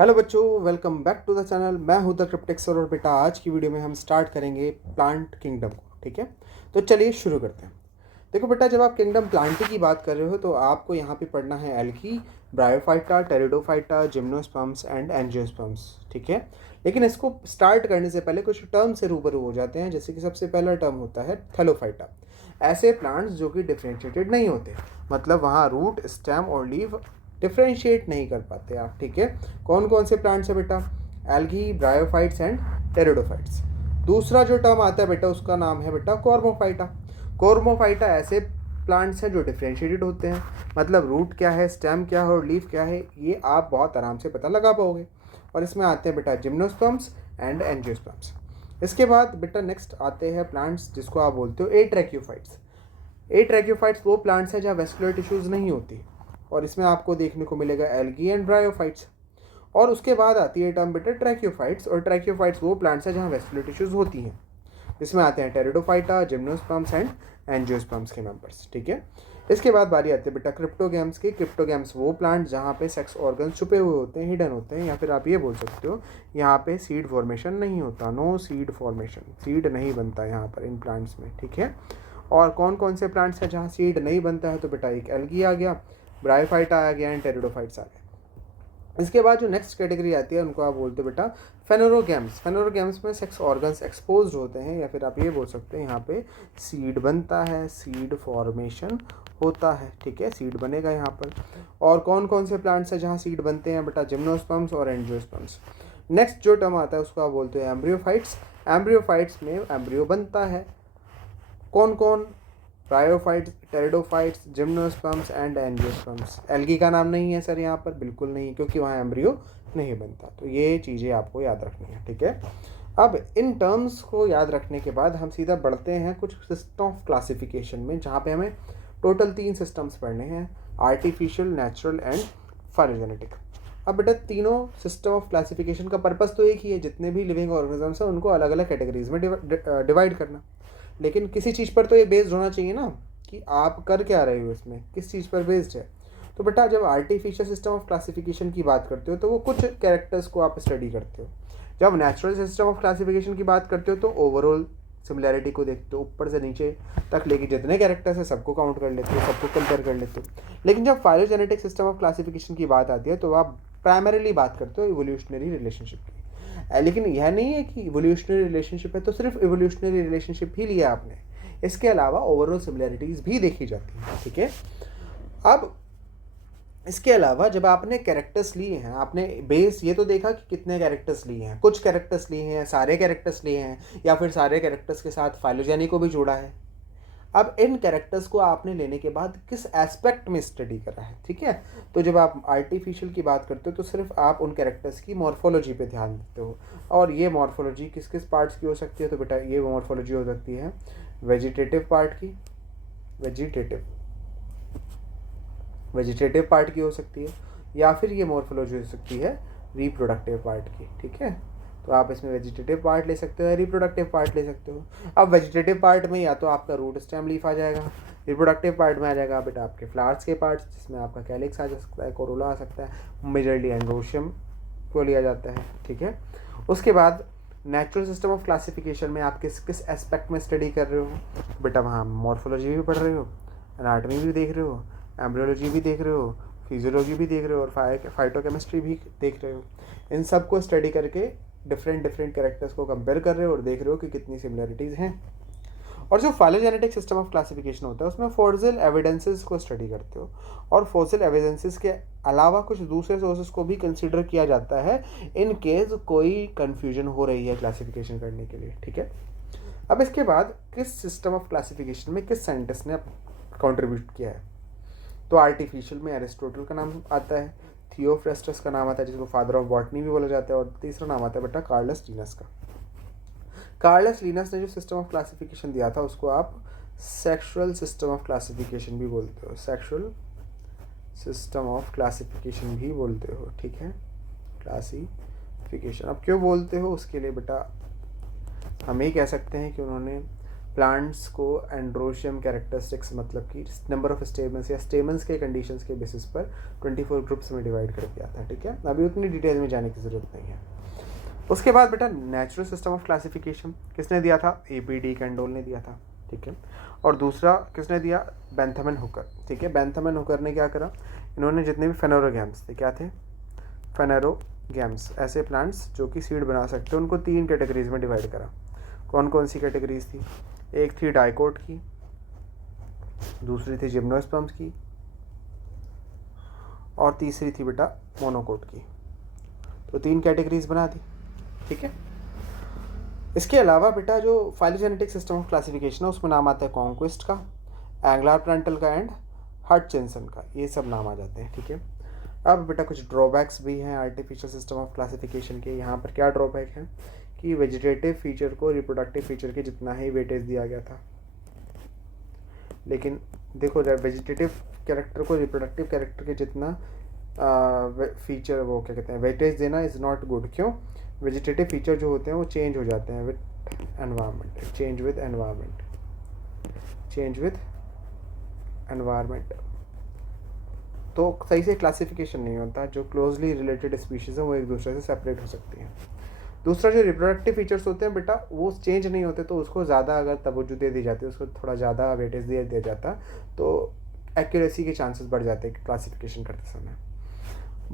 Hello बच्चों, welcome back to the channel. मैं हूं द क्रिप्टेक्स और बेटा आज की वीडियो में हम स्टार्ट करेंगे प्लांट किंगडम को। ठीक है, तो चलिए शुरू करते हैं। देखो बेटा, जब आप किंगडम प्लांटी की बात कर रहे हो तो आपको यहाँ पे पढ़ना है algae, bryophyta, pteridophyta, gymnosperms and angiosperms. ठीक है, लेकिन इसको स्टार्ट करने से पहले कुछ टर्म से रूबरू हो जाते हैं। जैसे कि सबसे पहला टर्म होता है थैलोफाइटा। ऐसे प्लांट्स जो कि डिफ्रेंशिएटेड नहीं होते, मतलब वहाँ रूट, स्टेम और लीव डिफ्रेंशिएट नहीं कर पाते आप। ठीक है, कौन कौन से प्लांट्स है बेटा? Algae, bryophytes and pteridophytes. दूसरा जो टर्म आता है बेटा उसका नाम है बेटा कॉर्मोफाइटा। कॉर्मोफाइटा ऐसे प्लांट्स हैं जो डिफ्रेंशिएटेड होते हैं, मतलब रूट क्या है, स्टेम क्या है और लीफ क्या है ये आप बहुत आराम से पता लगा पाओगे। और इसमें आते हैं बेटा जिम्नोस्पर्म्स एंड एंजियोस्पर्म्स। इसके बाद बेटा नेक्स्ट आते हैं प्लांट्स जिसको आप बोलते हो एट्रैक्योफाइट्स। एट्रैक्योफाइट्स वो प्लांट्स हैं जहाँ वेस्कुलर टिश्यूज नहीं होती, और इसमें आपको देखने को मिलेगा एल्गी एंड ब्रायोफाइट्स। और उसके बाद आती है टर्म बेटा ट्रैक्योफाइट्स, और ट्रैक्योफाइट्स वो प्लांट्स हैं जहाँ वेस्कुलर टिश्यूज होती हैं। इसमें आते हैं टेरिडोफाइटा, जिम्नोस्पर्म्स एंड एंजियोस्पर्म्स के मेंबर्स। ठीक है, इसके बाद बारी आती है बेटा क्रिप्टोगैम्स की। क्रिप्टोगैम्स वो प्लांट जहाँ पे सेक्स ऑर्गन छुपे हुए होते हैं, हिडन होते हैं, या फिर आप ये बोल सकते हो यहाँ पे सीड फॉर्मेशन नहीं होता, नो सीड फॉर्मेशन, सीड नहीं बनता यहाँ पर इन प्लांट्स में। ठीक है, और कौन कौन से प्लांट्स हैं जहाँ सीड नहीं बनता है? तो बेटा एक एल्गी आ गया, ब्रायोफाइटा आ गया एंड टेरिडोफाइट्स आ गया। इसके बाद जो नेक्स्ट कैटेगरी आती है उनको आप बोलते हो बेटा फेनोरोगैम्स। फेनोरोगैम्स में सेक्स ऑर्गन्स एक्सपोज्ड होते हैं, या फिर आप ये बोल सकते हैं यहाँ पे सीड बनता है, सीड फॉर्मेशन होता है। ठीक है, सीड बनेगा यहाँ पर। और कौन कौन से प्लांट्स हैं जहाँ सीड बनते हैं? बेटा जिम्नोस्पर्म्स और एंजियोस्पर्म्स। नेक्स्ट जो टर्म आता है उसको आप बोलते हैं एम्ब्रियोफाइट्स। एम्ब्रियोफाइट्स में एम्ब्रियो बनता है। कौन कौन? Bryophytes, pteridophytes, gymnosperms and angiosperms. Algae का नाम नहीं है सर यहाँ पर, बिल्कुल नहीं, क्योंकि वहाँ एम्ब्रियो नहीं बनता। तो ये चीज़ें आपको याद रखनी है। ठीक है, अब इन टर्म्स को याद रखने के बाद हम सीधा बढ़ते हैं कुछ सिस्टम ऑफ क्लासिफिकेशन में, जहाँ पे हमें टोटल 3 सिस्टम्स पढ़ने हैं: आर्टिफिशियल, नेचुरल एंड फाइलोजेनेटिक। अब बेटा तीनों सिस्टम ऑफ क्लासिफिकेशन का पर्पस तो एक ही है, जितने भी लिविंग ऑर्गेनिजम्स हैं उनको अलग अलग कैटेगरीज में डिवाइड करना। लेकिन किसी चीज़ पर तो ये बेस्ड होना चाहिए ना, कि आप कर क्या रहे हो, इसमें किस चीज़ पर बेस्ड है। तो बेटा जब आर्टिफिशियल सिस्टम ऑफ क्लासिफिकेशन की बात करते हो तो वो कुछ कैरेक्टर्स को आप स्टडी करते हो। जब नेचुरल सिस्टम ऑफ क्लासिफिकेशन की बात करते हो तो ओवरऑल सिमिलैरिटी को देखते हो, ऊपर से नीचे तक लेके जितने कैरेक्टर्स हैं सबको काउंट कर लेते हो, सबको कंपेयर कर लेते हो। लेकिन जब फाइलोजेनेटिक सिस्टम ऑफ क्लासिफिकेशन की बात आती है तो आप प्राइमरीली बात करते हो इवोल्यूशनरी रिलेशनशिप की। लेकिन यह नहीं है कि इवोल्यूशनरी रिलेशनशिप है तो सिर्फ इवोल्यूशनरी रिलेशनशिप ही लिया आपने, इसके अलावा ओवरऑल सिमिलैरिटीज़ भी देखी जाती हैं। ठीक है, अब इसके अलावा जब आपने कैरेक्टर्स लिए हैं, आपने बेस ये तो देखा कि कितने कैरेक्टर्स लिए हैं, कुछ कैरेक्टर्स लिए हैं, सारे कैरेक्टर्स लिए हैं, या फिर सारे कैरेक्टर्स के साथ फाइलोजेनी को भी जोड़ा है। अब इन कैरेक्टर्स को आपने लेने के बाद किस एस्पेक्ट में स्टडी करा है। ठीक है, तो जब आप आर्टिफिशियल की बात करते हो तो सिर्फ आप उन कैरेक्टर्स की मॉर्फोलॉजी पे ध्यान देते हो, और ये मॉर्फोलॉजी किस किस पार्ट्स की हो सकती है? तो बेटा ये मॉर्फोलॉजी हो सकती है वेजिटेटिव पार्ट की, वेजिटेटिव पार्ट की हो सकती है, या फिर ये मॉर्फोलॉजी हो सकती है रिप्रोडक्टिव पार्ट की। ठीक है, तो आप इसमें वेजिटेटिव पार्ट ले सकते हो या रिप्रोडक्टिव पार्ट ले सकते हो। अब वेजिटेटिव पार्ट में या तो आपका रूट, स्टेम, लीफ आ जाएगा। रिप्रोडक्टिव पार्ट में आ जाएगा बेटा आपके फ्लावर्स के पार्ट्स, जिसमें आपका कैलिक्स आ सकता है, कोरोला आ सकता है, मेजरली एंड्रोशियम को लिया जाता है। ठीक है, उसके बाद नेचुरल सिस्टम ऑफ क्लासिफिकेशन में आप किस किस एस्पेक्ट में स्टडी कर रहे हो? बेटा वहाँ मॉर्फोलॉजी भी पढ़ रहे हो, एनाटॉमी भी देख रहे हो, एम्ब्रियोलॉजी भी देख रहे हो, फिजियोलॉजी भी देख रहे हो, और फाइटोकेमिस्ट्री भी देख रहे हो। इन सब को स्टडी करके डिफरेंट कैरेक्टर्स को कंपेयर कर रहे हो और देख रहे हो कि कितनी सिमिलरिटीज़ हैं। और जो फाइलोजेनेटिक सिस्टम ऑफ क्लासिफिकेशन होता है उसमें फॉसिल एविडेंसेस को स्टडी करते हो, और फॉसिल एविडेंसेस के अलावा कुछ दूसरे सोर्सेस को भी कंसिडर किया जाता है इन केस कोई कन्फ्यूजन हो रही है क्लासिफिकेशन करने के लिए। ठीक है, अब इसके बाद किस सिस्टम ऑफ क्लासिफिकेशन में किस साइंटिस्ट ने कॉन्ट्रीब्यूट किया है? तो आर्टिफिशियल में एरिस्टोटल का नाम आता है, थियोफ्रेस्टस का नाम आता है जिसको फादर ऑफ बॉटनी भी बोला जाता है, और तीसरा नाम आता है बेटा कार्लस लीनस का। कार्लस लीनस ने जो सिस्टम ऑफ क्लासिफिकेशन दिया था उसको आप सेक्सुअल सिस्टम ऑफ क्लासिफिकेशन भी बोलते हो, सेक्सुअल सिस्टम ऑफ क्लासिफिकेशन भी बोलते हो। ठीक है, क्लासिफिकेशन अब क्यों बोलते हो उसके लिए बेटा हम ये कह सकते हैं कि उन्होंने प्लांट्स को एंड्रोशियम कैरेक्टरिस्टिक्स मतलब कि नंबर ऑफ स्टेमन्स या स्टेमन्स के कंडीशंस के बेसिस पर 24 ग्रुप्स में डिवाइड कर दिया था, ठीक है। अभी उतनी डिटेल में जाने की ज़रूरत नहीं है। उसके बाद बेटा नेचुरल सिस्टम ऑफ क्लासिफिकेशन किसने दिया था? APD कैंडोल ने दिया था, ठीक है। और दूसरा किसने दिया? बेंथम एंड हुकर, ठीक है। बेंथम एंड हुकर ने क्या करा, इन्होंने जितने भी फेनोरोगैम्स थे, क्या थे? फेनोरोगैम्स, ऐसे प्लांट्स जो कि सीड बना सकते हैं, उनको 3 कैटेगरीज में डिवाइड करा। कौन कौन सी कैटेगरीज थी? एक थी डाइकोट की, दूसरी थी जिम्नोस्पर्म्स की, और तीसरी थी बेटा मोनोकोट की। तो 3 कैटेगरीज बना दी, ठीक है। इसके अलावा बेटा जो फाइलोजेनेटिक सिस्टम ऑफ क्लासिफिकेशन है उसमें नाम आता है कॉन्क्विस्ट का, एंगलर प्लांटल का एंड हटचिंसन का, ये सब नाम आ जाते हैं, ठीक है। अब बेटा कुछ ड्रॉबैक्स भी हैं आर्टिफिशियल सिस्टम ऑफ क्लासिफिकेशन के। यहाँ पर क्या ड्रॉबैक है कि वेजिटेटिव फीचर को रिप्रोडक्टिव फीचर के जितना ही वेटेज दिया गया था, लेकिन देखो वेजिटेटिव कैरेक्टर को रिप्रोडक्टिव कैरेक्टर के जितना फीचर वो क्या कहते हैं वेटेज देना इज़ नॉट गुड। क्यों? वेजिटेटिव फीचर जो होते हैं वो चेंज हो जाते हैं with environment, change with environment, change with environment. तो सही से क्लासिफिकेशन नहीं होता, जो क्लोजली रिलेटेड स्पीशीज़ हैं वो एक दूसरे से सेपरेट हो सकती हैं। दूसरा जो रिप्रोडक्टिव फीचर्स होते हैं बेटा वो चेंज नहीं होते, तो उसको ज़्यादा अगर तवज्जो दे दी जाती है, उसको थोड़ा ज़्यादा वेटेज दिया जाता, तो एक्यूरेसी के चांसेस बढ़ जाते हैं क्लासिफिकेशन करते समय।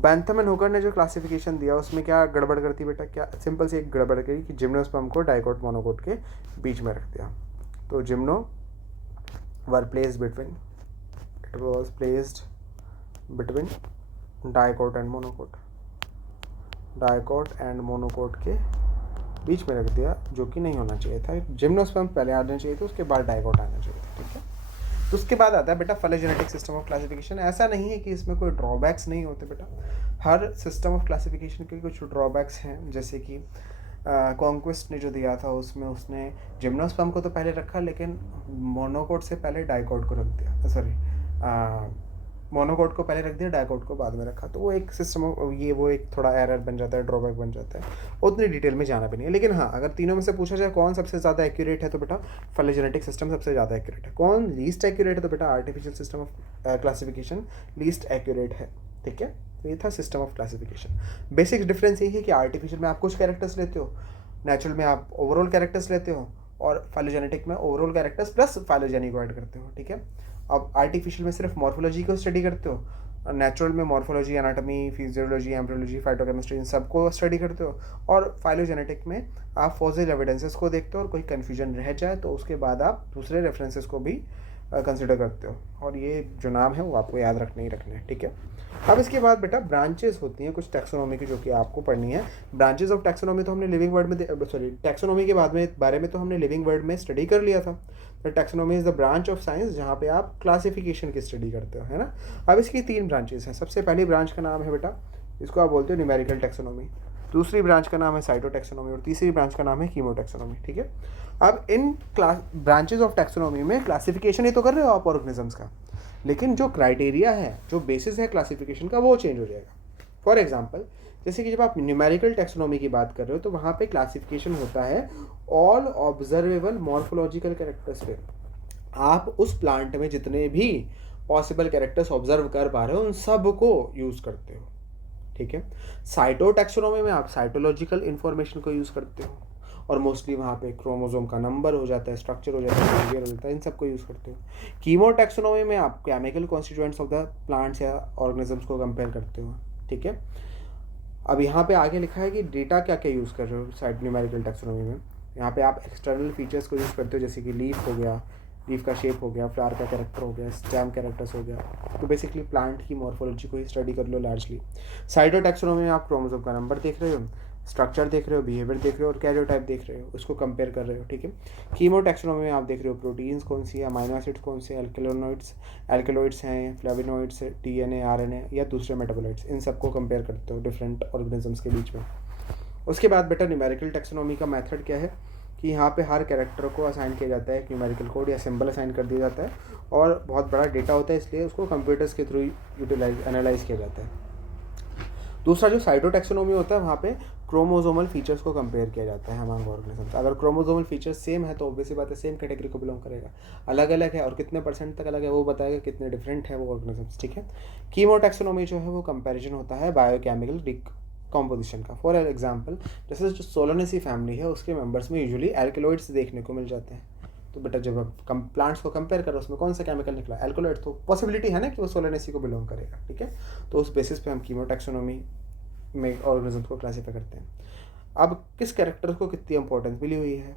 बेंथम एंड हुकर ने जो क्लासिफिकेशन दिया उसमें क्या गड़बड़ करती बेटा? क्या सिंपल सी एक गड़बड़ करी कि जिम्नोस्पर्म को डाइकोट मोनोकोट के बीच में रख दिया। तो gymno were placed between, it was placed between dicot and monocot, dicot and monocot के बीच में रख दिया, जो कि नहीं होना चाहिए था। जिम्नोस्पर्म पहले आना चाहिए था, उसके बाद डाइकोट आना चाहिए था, ठीक है। तो उसके बाद आता है बेटा फाइलोजेनेटिक सिस्टम ऑफ क्लासिफिकेशन। ऐसा नहीं है कि इसमें कोई ड्रॉबैक्स नहीं होते बेटा, हर सिस्टम ऑफ क्लासिफिकेशन के कुछ ड्रॉबैक्स हैं। जैसे कि कॉन्क्विस्ट ने जो दिया था उसमें उसने जिम्नोस्पर्म को तो पहले रखा, लेकिन मोनोकोट से पहले डाइकोट को रख दिया, सॉरी मोनोकोट को पहले रख दिया, डाइकोट को बाद में रखा। तो वो एक सिस्टम ये वो एक थोड़ा एरर बन जाता है, ड्रॉबैक बन जाता है। उतनी डिटेल में जाना भी नहीं है, लेकिन हाँ अगर तीनों में से पूछा जाए कौन सबसे ज़्यादा एक्यूरेट है तो बेटा फाइलोजेनेटिक सिस्टम सबसे ज़्यादा एक्यूरेट है। कौन लीस्ट एक्यूरेट है तो बेटा artificial system of classification least accurate है, ठीक है। तो ये था system of classification. Basic difference ये है कि आर्टिफिशियल में आप कुछ कैरेक्टर्स लेते हो, नेचुरल में आप ओवरऑल कैरेक्टर्स लेते हो, और फाइलोजेनेटिक में ओवरऑल कैरेक्टर्स प्लस फाइलोजेनी को ऐड करते हो, ठीक है। अब आर्टिफिशियल में सिर्फ मॉर्फोलॉजी को स्टडी करते हो, नेचुरल में morphology, anatomy, physiology, embryology, phytochemistry, इन सबको स्टडी करते हो, और फाइलोजेनेटिक में आप फॉसिल एविडेंसेस को देखते हो, और कोई कन्फ्यूजन रह जाए तो उसके बाद आप दूसरे रेफरेंसेस को भी कंसिडर करते हो, और ये जो नाम है वो आपको याद रखने ही रखने हैं, ठीक है। अब इसके बाद बेटा ब्रांचेस होती हैं कुछ टैक्सोनॉमी की, जो कि आपको पढ़नी है। ब्रांचेस ऑफ टैक्सोनॉमी तो हमने लिविंग वर्ड में, सॉरी टैक्सोनॉमी के बारे में तो हमने लिविंग वर्ड में स्टडी कर लिया था। तो taxonomy is the branch of science जहाँ पे आप क्लासिफिकेशन की स्टडी करते हो, है ना। अब इसकी 3 ब्रांचेस हैं। सबसे पहली ब्रांच का नाम है बेटा, इसको आप बोलते हो न्यूमेरिकल टैक्सोनॉमी, दूसरी ब्रांच का नाम है साइटोटैक्सोनॉमी, और तीसरी ब्रांच का नाम है कीमोटैक्सोनॉमी, ठीक है। अब इन ब्रांचेस ऑफ टैक्सोनॉमी में क्लासिफिकेशन ही तो कर रहे हो आप ऑर्गेनिजम्स का, लेकिन जो क्राइटेरिया है, जो बेसिस है क्लासिफिकेशन का, वो चेंज हो जाएगा। फॉर एग्जांपल जैसे कि जब आप न्यूमेरिकल टैक्सोनॉमी की बात कर रहे हो तो वहाँ पे क्लासिफिकेशन होता है ऑल ऑब्जर्वेबल मॉर्फोलॉजिकल कैरेक्टर्स पे। आप उस प्लांट में जितने भी पॉसिबल कैरेक्टर्स ऑब्जर्व कर पा रहे हो उन सब को यूज़ करते हो, ठीक है। साइटोटैक्सोनॉमी में आप साइटोलॉजिकल इन्फॉर्मेशन को यूज़ करते हो, और मोस्टली वहाँ पे क्रोमोसोम का नंबर हो जाता है, स्ट्रक्चर हो जाता है, बिहेवियर हो जाता है, इन सबको यूज़ करते हो। कीमोटैक्सोनॉमी में आप chemical constituents of the plants या ऑर्गेनिजम्स को कंपेयर करते हो, ठीक है। अब यहाँ पे आगे लिखा है कि डेटा क्या क्या यूज़ कर रहे हो साइड न्यूमेरिकल टैक्सोनॉमी में। यहाँ पे आप एक्सटर्नल फीचर्स को यूज़ करते हो, जैसे कि लीफ हो गया, लीफ का शेप हो गया, फ्लावर का कैरेक्टर हो गया, स्टेम कैरेक्टर्स हो गया। तो बेसिकली प्लांट की मॉर्फोलॉजी को ही स्टडी कर लो लार्जली। साइटोटैक्सोनॉमी में आप क्रोमोसोम का नंबर देख रहे हो, स्ट्रक्चर देख रहे हो, बिहेवियर देख रहे हो, और कैरियोटाइप देख रहे हो, उसको कंपेयर कर रहे हो, ठीक है। कीमोटैक्सोनॉमी में आप देख रहे हो प्रोटीन्स कौन सी है, अमाइनो एसिड्स कौन से, एल्केलॉइड्स हैं, फ्लेविनॉइड्स, डीएनए, आरएनए या दूसरे मेटाबोलाइट्स, इन सबको कंपेयर करते हो डिफरेंट ऑर्गेनिजम्स के बीच में। उसके बाद बेटा न्यूमेरिकल टैक्सोनॉमी का मेथड क्या है कि यहाँ पे हर कैरेक्टर को असाइन किया जाता है, एक न्यूमेरिकल कोड या सिंबल असाइन कर दिया जाता है, और बहुत बड़ा डेटा होता है इसलिए उसको कंप्यूटर्स के थ्रू एनालाइज किया जाता है। दूसरा जो साइटोटैक्सोनॉमी होता है वहाँ पे क्रोमोसोमल फीचर्स को कंपेयर किया जाता है अमंग ऑर्गेनिजम्स। अगर क्रोमोसोमल फीचर्स सेम है तो ऑब्वियसली बात है सेम कैटेगरी को बिलोंग करेगा। अलग अलग है और कितने परसेंट तक अलग है वो बताएगा कितने डिफरेंट है वो ऑर्गेनिजम्स, ठीक है। कीमोटैक्सोनॉमी जो है वो कंपैरिजन होता है बायोकेमिकल कॉम्पोजिशन का। फॉर एग्जांपल जैसे जो सोलानेसी फैमिली है उसके मेंबर्स में यूजुअली एल्कलॉइड्स देखने को मिल जाते हैं। तो बेटा जब आप प्लांट्स को कंपेयर करो उसमें कौन सा केमिकल निकला, एल्कलॉइड, तो पॉसिबिलिटी है ना कि वो सोलानेसी को बिलोंग करेगा, ठीक है। तो उस बेसिस पे हम कीमोटैक्सोनॉमी में ऑर्गेनिज्म को क्लासीफाई करते हैं। अब किस कैरेक्टर को कितनी इंपॉर्टेंस मिली हुई है,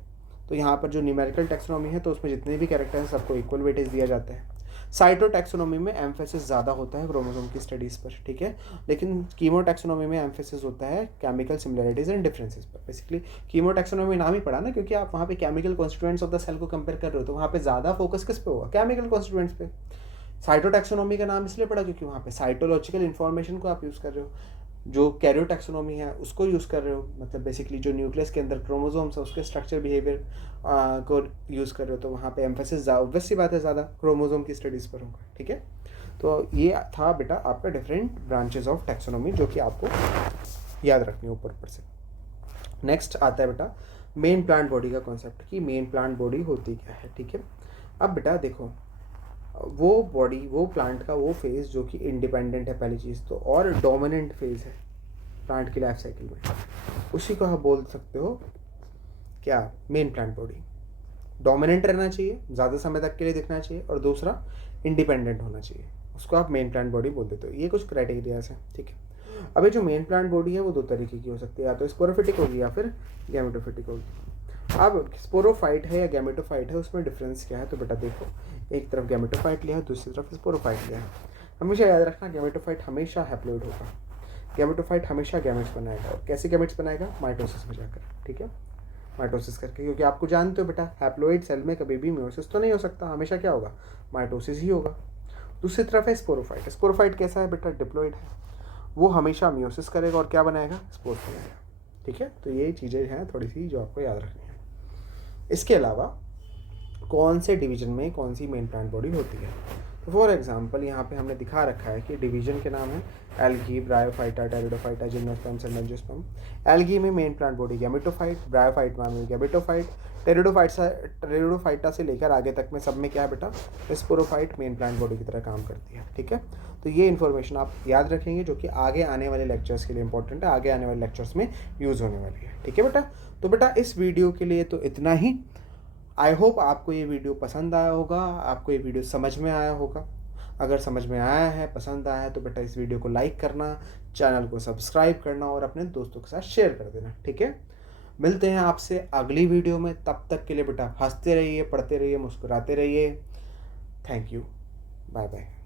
तो यहाँ पर जो न्यूमेरिकल टैक्सोनॉमी है तो उसमें जितने भी कैरेक्टर हैं सबको इक्वल वेटेज दिया जाता है। साइटोटैक्सोनॉमी में एम्फेसिस ज़्यादा होता है क्रोमोसोम की स्टडीज़ पर, ठीक है। लेकिन कीमोटैक्सोनॉमी में एम्फेसिस होता है केमिकल सिमिलरिटीज़ एंड डिफरेंसेस पर। बेसिकली कीमोटैक्सोनॉमी नाम ही पड़ा ना, क्योंकि आप वहाँ पे chemical constituents of the cell को कंपेयर कर रहे हो, तो वहाँ पे ज़्यादा फोकस किस पे होगा, केमिकल कॉन्स्टिट्यूएंट्स पे। साइटोटैक्सोनॉमी का नाम इसलिए पड़ा क्योंकि वहाँ पे साइटोलॉजिकल इन्फॉर्मेशन को आप यूज़ कर रहे हो। जो कैरियोटैक्सोनॉमी है उसको यूज़ कर रहे हो, मतलब बेसिकली जो न्यूक्लियस के अंदर क्रोमोसोम्स है उसके स्ट्रक्चर बिहेवियर को यूज़ कर रहे हो, तो वहाँ पे एम्फेसिस ऑब्वियस सी बात है ज़्यादा क्रोमोसोम की स्टडीज़ पर होगा, ठीक है। तो ये था बेटा आपका डिफरेंट ब्रांचेज ऑफ टैक्सोनॉमी जो कि आपको याद रखनी है ऊपर से। नेक्स्ट आता है बेटा मेन प्लांट बॉडी का कॉन्सेप्ट, कि मेन प्लांट बॉडी होती क्या है, ठीक है। अब बेटा देखो वो बॉडी, वो प्लांट का वो फेज़ जो कि इंडिपेंडेंट है पहली चीज़ तो, और डोमिनेंट फेज़ है प्लांट की लाइफ साइकिल में, उसी को आप बोल सकते हो क्या, मेन प्लांट बॉडी। डोमिनेंट रहना चाहिए, ज़्यादा समय तक के लिए दिखना चाहिए, और दूसरा इंडिपेंडेंट होना चाहिए, उसको आप मेन प्लांट बॉडी बोल देते हो। ये कुछ क्राइटेरियाज हैं, ठीक है। अब ये जो मेन प्लांट बॉडी है वो दो तरीके की हो सकती है, या तो स्पोरोफिटिक होगी या फिर गैमेटोफिटिक होगी। अब स्पोरोफाइट है या गैमेटोफाइट है उसमें डिफरेंस क्या है, तो बेटा देखो एक तरफ गैमेटोफाइट लिया है दूसरी तरफ स्पोरोफाइट लिया है। हमेशा याद रखना गैमेटोफाइट हमेशा हैप्लोइड होगा, गैमेटोफाइट हमेशा गैमेट्स बनाएगा, और कैसे गैमेट्स बनाएगा, माइटोसिस में जाकर, ठीक है, माइटोसिस करके। क्योंकि आपको जानते हो बेटा हैप्लोइड सेल में कभी भी मियोसिस तो नहीं हो सकता, हमेशा क्या होगा, माइटोसिस ही होगा। दूसरी तरफ है स्पोरोफाइट। स्पोरोफाइट कैसा है बेटा, डिप्लॉइड है, वो हमेशा मियोसिस करेगा और क्या बनाएगा, स्पोर्स बनाएगा, ठीक है। तो ये चीज़ें हैं थोड़ी सी जो आपको याद रखनी है। इसके अलावा कौन से डिवीजन में कौन सी मेन प्लांट बॉडी होती है, तो फॉर एग्जांपल यहाँ पे हमने दिखा रखा है कि डिवीजन के नाम है algae, bryophyta, pteridophyta, gymnosperm, angiosperm. Algae में main plant body gametophyte, bryophyta में गैमेटोफाइट, टेरिडोफाइटा से लेकर आगे तक में सब में क्या है बेटा, स्पोरोफाइट मेन प्लांट बॉडी की तरह काम करती है, ठीक है। तो ये इन्फॉर्मेशन आप याद रखेंगे जो कि आगे आने वाले लेक्चर्स के लिए इंपॉर्टेंट है, आगे आने वाले लेक्चर्स में यूज़ होने वाली है, ठीक है बेटा। तो बेटा इस वीडियो के लिए तो इतना ही। आई होप आपको ये वीडियो पसंद आया होगा, आपको ये वीडियो समझ में आया होगा। अगर समझ में आया है, पसंद आया है, तो बेटा इस वीडियो को लाइक करना, चैनल को सब्सक्राइब करना और अपने दोस्तों के साथ शेयर कर देना, ठीक है। मिलते हैं आपसे अगली वीडियो में, तब तक के लिए बेटा हंसते रहिए, पढ़ते रहिए, मुस्कुराते रहिए। Thank you, bye bye.